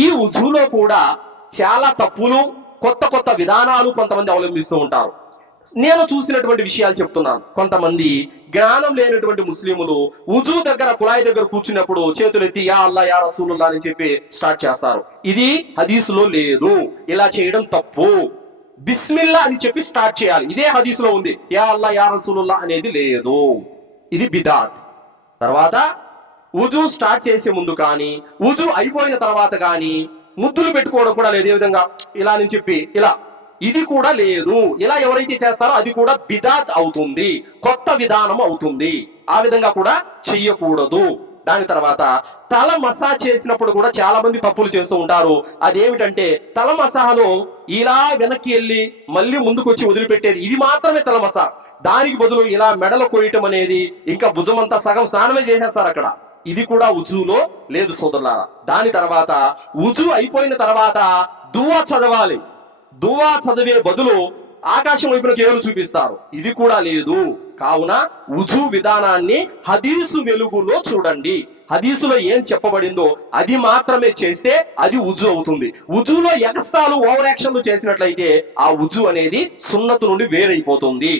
ఈ ఉజులో కూడా చాలా తప్పులు, కొత్త కొత్త విధానాలు కొంతమంది అవలంబిస్తూ ఉంటారు. నేను చూసినటువంటి విషయాలు చెప్తున్నాను. కొంతమంది జ్ఞానం లేనటువంటి ముస్లింలు ఉజు దగ్గర కుళాయి దగ్గర కూర్చున్నప్పుడు చేతులు ఎత్తి యా అల్లా యా రసూలుల్లా అని చెప్పి స్టార్ట్ చేస్తారు. ఇది హదీసులో లేదు, ఇలా చేయడం తప్పు. బిస్మిల్లా అని చెప్పి స్టార్ట్ చేయాలి, ఇదే హదీసులో ఉంది. యా అల్లా యా రసూలుల్లా అనేది లేదు, ఇది బిదాత్. తర్వాత ఉజు స్టార్ట్ చేసే ముందు కానీ ఉజు అయిపోయిన తర్వాత కానీ ముద్దులు పెట్టుకోవడం కూడా లేదు. ఏ విధంగా ఇలా అని చెప్పి ఇలా, ఇది కూడా లేదు. ఇలా ఎవరైతే చేస్తారో అది కూడా బిదాత్ అవుతుంది, కొత్త విధానం అవుతుంది. ఆ విధంగా కూడా చెయ్యకూడదు. దాని తర్వాత తల మసాజ్ చేసినప్పుడు కూడా చాలా మంది తప్పులు చేస్తూ ఉంటారు. అదేమిటంటే తల మసాలో ఇలా వెనక్కి వెళ్ళి మళ్ళీ ముందుకు వచ్చి వదిలిపెట్టేది, ఇది మాత్రమే తల మసా. దానికి బదులు ఇలా మెడలు కోయటం అనేది, ఇంకా భుజమంతా సగం స్నానమే చేసేస్తారు అక్కడ. ఇది కూడా ఉజులో లేదు సోదరులారా. దాని తర్వాత ఉజు అయిపోయిన తర్వాత దువా చదవాలి. దువా చదివే బదులు ఆకాశం వైపున కేవలం చూపిస్తారు, ఇది కూడా లేదు. కావున ఉజు విధానాన్ని హదీసు వెలుగులో చూడండి. హదీసులో ఏం చెప్పబడిందో అది మాత్రమే చేస్తే అది ఉజు అవుతుంది. ఉజులో ఎక్స్ట్రాలు ఓవర్ యాక్షన్లు చేసినట్లయితే ఆ ఉజు అనేది సున్నతు నుండి వేరైపోతుంది.